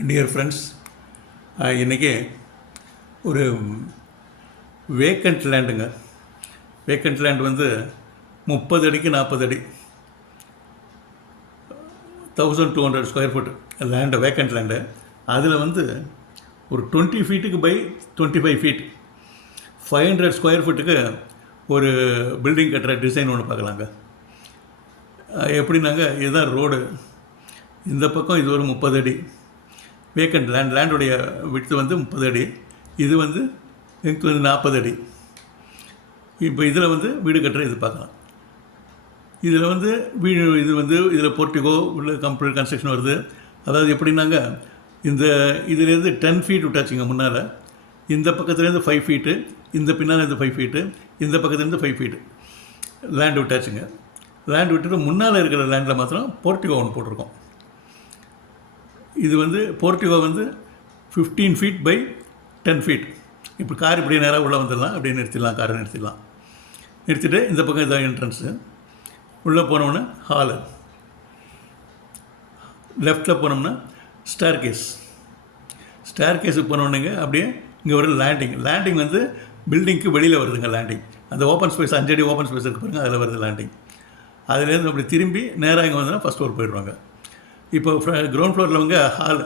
Dear friends இன்றைக்கி ஒரு vacant லேண்டுங்க vacant land வந்து முப்பது அடிக்கு நாற்பது அடி. Thousand two hundred square foot land vacant land அதில் வந்து ஒரு twenty ஃபீட்டுக்கு by twenty five feet five hundred square ஃபீட்டுக்கு ஒரு பில்டிங் கட்டுற டிசைன் ஒன்று பார்க்கலாங்க. எப்படின்னாங்க இதுதான் ரோடு இந்த பக்கம் இது ஒரு முப்பது அடி. வேக்கண்ட் லேண்ட் லேண்டுடைய விட்டு வந்து முப்பது அடி. இது வந்து எனக்கு வந்து நாற்பது அடி. இப்போ இதில் வந்து வீடு கட்டுற இது பார்க்கலாம். இதில் வந்து வீடு இது வந்து இதில் போர்ட்டிகோ உள்ள கம்ப்ளீட் கன்ஸ்ட்ரக்ஷன் வருது. அதாவது எப்படின்னாங்க இந்த இதுலேருந்து டென் ஃபீட் விட்டாச்சுங்க முன்னால். இந்த பக்கத்துலேருந்து ஃபைவ் ஃபீட்டு இந்த பின்னாலேருந்து ஃபைவ் ஃபீட்டு இந்த பக்கத்துலேருந்து ஃபைவ் ஃபீட்டு லேண்ட் விட்டாச்சுங்க. லேண்ட் விட்டுட்டு முன்னால் இருக்கிற லேண்டில் மாத்திரம் போர்ட்டிகோ ஒன்று போட்டிருக்கோம். இது வந்து போர்ட்டிகோ வந்து fifteen feet by ten feet இப்போ கார் இப்படி நேராக உள்ளே வந்துடலாம் அப்படியே நிறுத்திடலாம் காரை நிறுத்திடலாம். நிறுத்திட்டு இந்த பக்கம் இதான் என்ட்ரன்ஸு உள்ளே போனோம்னா ஹாலு லெஃப்ட்டில் போனோம்னா ஸ்டார் கேஸ் ஸ்டார் கேஸுக்கு போனோடனேங்க அப்படியே இங்கே ஒரு லேண்டிங் லேண்டிங் வந்து பில்டிங்க்கு வெளியில் வருதுங்க லேண்டிங் அந்த ஓப்பன் ஸ்பேஸ் அஞ்சடி ஓப்பன் ஸ்பேஸ் இருக்கு பாருங்கள் அதில் வருது லேண்டிங் அதுலேருந்து அப்படி திரும்பி நேராக இங்கே வந்தோன்னா ஃபஸ்ட் ஃப்ளோர் போயிடுவாங்க. இப்போ கிரவுண்ட் ஃப்ளோரில் வந்து ஹால்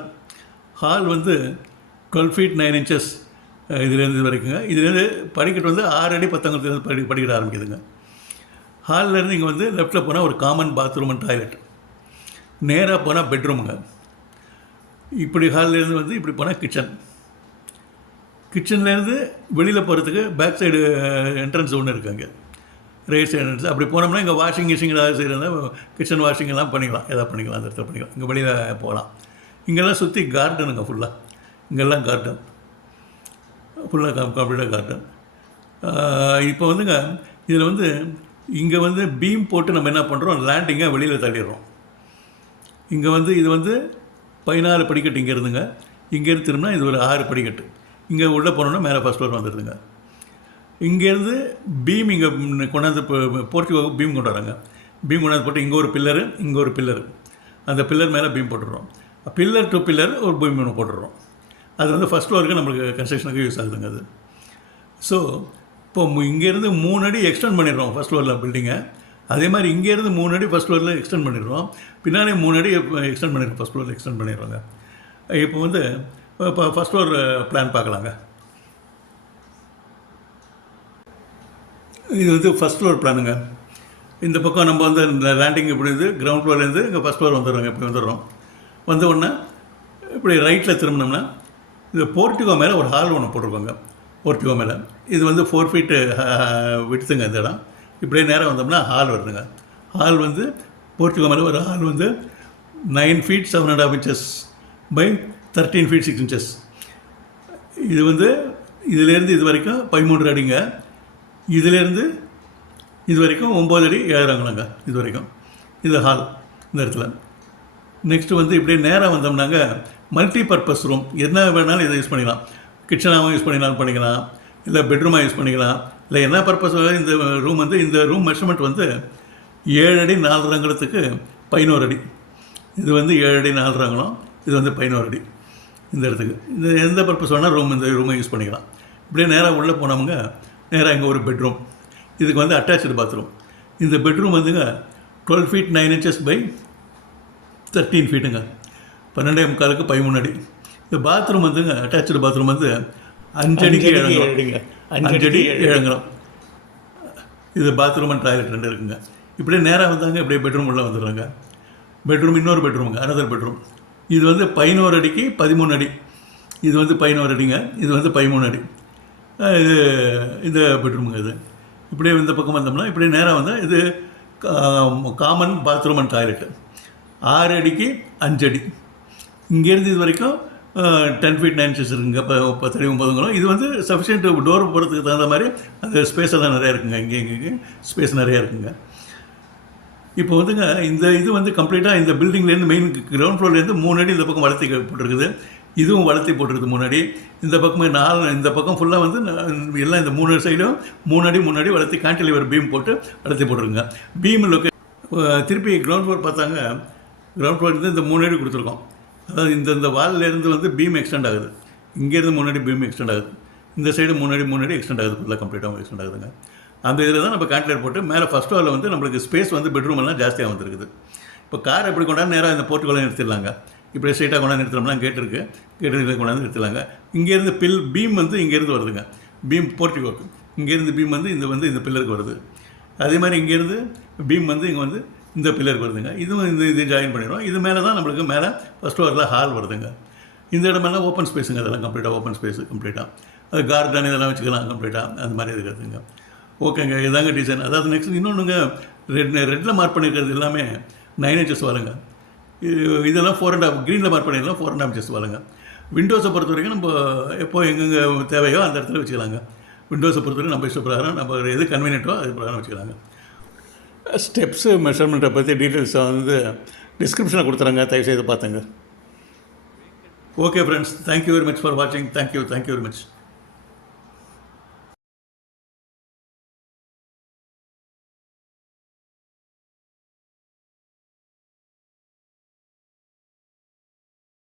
ஹால் வந்து டுவெல் ஃபீட் நைன் இன்ச்சஸ் இதுலேருந்து இது வரைக்குங்க. இதுலேருந்து படிக்கட்டு வந்து ஆறு அடி பத்தங்கத்துலேருந்து படி படிக்கட்ட ஆரம்பிக்குதுங்க. ஹால்லேருந்து இங்கே வந்து லெஃப்ட்டில் போனால் ஒரு காமன் பாத்ரூம் அண்ட் டாய்லெட் நேராக போனால் பெட்ரூமுங்க இப்படி ஹால்லேருந்து வந்து இப்படி போனால் கிச்சன் கிச்சன்லேருந்து வெளியில் போகிறதுக்கு பேக் சைடு என்ட்ரன்ஸ் ஒன்று இருக்குங்க ரைட் சைடு அப்படி போனோம்னா இங்கே வாஷிங் மிஷின் ஏதாவது செய்கிறதா கிச்சன் வாஷிங் எல்லாம் பண்ணிக்கலாம். எதாவது பண்ணிக்கலாம் அந்த இடத்துல பண்ணிக்கலாம். இங்கே வெளியில் போகலாம். இங்கெல்லாம் சுற்றி கார்டனுங்க ஃபுல்லாக இங்கெல்லாம் கார்டன் ஃபுல்லாக கம்ப்ளீட்டாக கார்டன் இப்போ வந்துங்க இதில் வந்து இங்கே வந்து பீம் போட்டு நம்ம என்ன பண்ணுறோம் லேண்டிங்காக வெளியில் தள்ளிடுறோம். இங்கே வந்து இது வந்து பதினாறு படிக்கட்டு இங்கே இருந்துங்க. இங்கேருந்து திரும்பினா இது ஒரு ஆறு படிக்கட்டு. இங்கே உள்ளே போனோன்னா மேலே ஃபஸ்ட் ஃப்ளோர் வந்துடுதுங்க. இங்கேருந்து பீம் இங்கே கொண்டாந்து போர்ட்டிகோ பீம் கொண்டு வராங்க. பீம் கொண்டாந்து போட்டு இங்கே ஒரு பில்லரு இங்கே ஒரு பில்லரு. அந்த பில்லர் மேலே பீம் போட்டுடுறோம். பில்லர் டு பில்லர் ஒரு பீம் ஒன்று போட்டுடுறோம். அது வந்து ஃபஸ்ட் ஃப்ளோருக்கு நம்மளுக்கு கன்ஸ்ட்ரக்ஷனுக்கு யூஸ் ஆகுதுங்க அது. ஸோ இப்போ மு- இங்கேருந்து மூணு அடி எக்ஸ்டெண்ட் பண்ணிடுறோம் ஃபஸ்ட் ஃப்ளோரில் பில்டிங்கை அதே மாதிரி இங்கேருந்து மூணு அடி ஃபஸ்ட் ஃப்ளோரில் எக்ஸ்டெண்ட் பண்ணிடுறோம். பின்னாடி மூணு அடி எக்ஸ்டெண்ட் பண்ணிடுறோம் ஃபஸ்ட் ஃப்ளோரில் எக்ஸ்டெண்ட் பண்ணிடுறோங்க. இப்போ வந்து இப்போ ஃபஸ்ட் ஃப்ளோர் பிளான் பார்க்கலாங்க. இது வந்து ஃபஸ்ட் ஃப்ளோர் பிளானுங்க இந்த பக்கம் நம்ம வந்து இந்த லேண்டிங் இப்படி இது கிரவுண்ட் ஃப்ளோர்லேருந்து இங்கே ஃபஸ்ட் ஃப்ளோர் வந்துடுறோங்க இப்படி வந்துடுறோம். வந்த உடனே இப்படி ரைட்டில் திரும்பினோம்னா இந்த போர்ட்டிகோ மேலே ஒரு ஹால் ஒன்று போட்டிருக்கோங்க. போர்ட்டிகோ மேலே. இது வந்து ஃபோர் ஃபீட்டு விடுத்துங்க இந்த இடம். இப்படியே நேராக வந்தோம்னா ஹால் வருதுங்க. ஹால் வந்து போர்ட்டிகோ மேலே ஒரு ஹால் வந்து nine feet seven and half inches by thirteen feet six inches இது வந்து இதுலேருந்து இது வரைக்கும் பதிமூன்று அடிங்க. இதுலேருந்து இது வரைக்கும் ஒம்பது அடி ஏறாங்களாங்க இது வரைக்கும் இது ஹால் இந்த இடத்துல. நெக்ஸ்ட்டு வந்து இப்படியே நேராக வந்தோம்னாங்க மல்டி பர்பஸ் ரூம் என்ன வேணாலும் இதை யூஸ் பண்ணிக்கலாம். கிச்சனாகவும் யூஸ் பண்ணிக்கலாம் பண்ணிக்கலாம். இல்லை பெட்ரூமாக யூஸ் பண்ணிக்கலாம். இல்லை என்ன பர்பஸ் இந்த ரூம் வந்து இந்த ரூம் மெஷர்மெண்ட் வந்து ஏழு அடி நாலு பதினோரு அடி. இது வந்து ஏழு அடி நாலு இது வந்து பதினோரு அடி. இந்த இடத்துக்கு. இந்த எந்த பர்பஸ் வேணால் ரூம் இந்த ரூமை யூஸ் பண்ணிக்கலாம். இப்படியே நேராக உள்ளே போனவங்க நேராக இங்கே ஒரு பெட்ரூம் இதுக்கு வந்து அட்டாச்சு பாத்ரூம் இந்த பெட்ரூம் வந்துங்க twelve feet nine inches by thirteen ஃபீட்டுங்க பன்னெண்டே முக்காலுக்கு பதிமூணு அடி. இந்த பாத்ரூம் வந்துங்க அட்டாச்சு பாத்ரூம் வந்து அஞ்சடிக்கு ஏழங்குறோம். அஞ்சடி ஏழங்குறோம். இது பாத்ரூம் அண்ட் டாய்லெட் ரெண்டு இருக்குங்க. இப்படியே நேராக வந்தாங்க இப்படியே பெட்ரூம் உள்ளே வந்துடுறாங்க. பெட்ரூம் இன்னொரு பெட்ரூமுங்க அனதர் பெட்ரூம் இது வந்து பதினோரு அடிக்கு பதிமூணு அடி. இது வந்து பதினோரு அடிங்க இது வந்து பதிமூணு அடி. இது இந்த பெட்ரூமுங்க இது. இப்படியே இந்த பக்கம் வந்தோம்னா இப்படியே நேராக வந்தால் இது காமன் பாத்ரூம் அண்ட் டாய்லெட்டு ஆறு அடிக்கு அஞ்சு அடி. இங்கேருந்து இது வரைக்கும் டென் ஃபீட் நைன் இன்ச்சஸ் இருக்குங்க. இப்போ பத்தடி ஒம்பதுங்களும் இது வந்து சஃபிஷியன்ட் டோர் போகிறதுக்கு தகுந்த மாதிரி அந்த ஸ்பேஸ் எல்லாம் நிறையா இருக்குங்க. இங்கே இங்கே ஸ்பேஸ் நிறையா இருக்குங்க. இப்போ வந்துங்க இந்த இது வந்து கம்ப்ளீட்டாக இந்த பில்டிங்லேருந்து மெயின் கிரவுண்ட் ஃப்ளோர்லேருந்து மூணு அடி இந்த பக்கம் வளர்த்தி போட்டிருக்குது. இதுவும் வளர்த்தி போட்டிருக்குது முன்னாடி. இந்த பக்கமே நாலு இந்த பக்கம் ஃபுல்லாக வந்து எல்லாம் இந்த மூணு சைடும் மூணு அடி முன்னாடி வளர்த்தி கான்டிலிவர் பீம் போட்டு வளர்த்தி போட்டுருங்க பீம் லொக்கே திருப்பி கிரவுண்ட் ஃப்ளோர் பார்த்தாங்க. கிரவுண்ட் ஃப்ளோர் இந்த மூணு அடி கொடுத்துருக்கோம். அதாவது இந்த இந்த வால்லேருந்து வந்து பீம் எக்ஸ்டெண்ட் ஆகுது. இங்கேருந்து முன்னாடி பீம் எக்ஸ்டெண்ட் ஆகுது. இந்த சைடு முன்னாடி முன்னாடி எக்ஸ்டெண்ட் ஆகுது. ஃபுல்லாக கம்ப்ளீட்டாக எக்ஸ்டெண்ட் ஆகுதுங்க. அந்த இதில் தான் நம்ம கான்டிலேட் போட்டு மேலே ஃபஸ்ட் ஃப்ளோரில் வந்து நம்மளுக்கு ஸ்பேஸ் வந்து பெட்ரூம் எல்லாம் ஜாஸ்தியாக வந்துருக்குது. இப்போ கார் எப்படி கொண்டாந்து நேராக இந்த போர்ட்டுக்குள்ளே நிறுத்திடலாங்க. இப்படி ஸ்ட்ரைட்டாக கொண்டாந்து நிறுத்தணும்னா கேட்டிருக்கு. கேட்டு கொண்டாந்து நிறுத்தலாங்க இங்கேருந்து பில் பீம் வந்து இங்கேருந்து வருதுங்க. பீம் போர்ட்டிகோக்கு இங்கேருந்து பீம் வந்து இந்த வந்து இந்த பில்லருக்கு வருது. அதே மாதிரி இங்கேருந்து பீம் வந்து இங்கே வந்து இந்த பில்லருக்கு வருதுங்க. இதுவும் இந்த இது ஜாயின் பண்ணிடுவோம் இது மேலே தான் நம்மளுக்கு மேலே ஃபஸ்ட் ஃப்ளோரில் ஹால் வருதுங்க. இந்த இடமெல்லாம் ஓப்பன் ஸ்பேஸுங்க அதெல்லாம் கம்ப்ளீட்டாக ஓப்பன் ஸ்பேஸு கம்ப்ளீட்டாக அது கார்டன் இதெல்லாம் வச்சுக்கலாம் கம்ப்ளீட்டாக அந்த மாதிரி இருக்கிறதுங்க ஓகேங்க. இதாங்க டிசைன் அதாவது நெக்ஸ்ட் இன்னொன்றுங்க ரெட் ரெட்டில் மார்க் பண்ணியிருக்கிறது எல்லாமே நைன் இன்ச்சஸ் வருங்க. இதெல்லாம் ஃபோர் அண்ட் ஹாஃப் க்ரீனில் மார்க் பண்ணிடலாம் ஃபோர் அண்ட் ஹாஃப் இன்ச்சஸ் வருங்க விண்டோஸை பொறுத்த வரைக்கும் நம்ம எப்போ எங்கெங்கே தேவையோ அந்த இடத்துல வச்சுக்கலாங்க. விண்டோஸை பொறுத்த வரைக்கும் நம்ம இஷ்டப்பிரகாரம் நம்ம எது கன்வீனியன்ட்டோ அது பிரகாரம் வச்சுக்கலாங்க. ஸ்டெப்ஸு மெஷர்மெண்ட்டை பற்றி டீட்டெயில்ஸை வந்து டிஸ்கிரிப்ஷனில் கொடுத்துறேங்க தயவுசெய்து பார்த்துங்க. Okay friends thank you very much for வாட்சிங் thank you thank you very much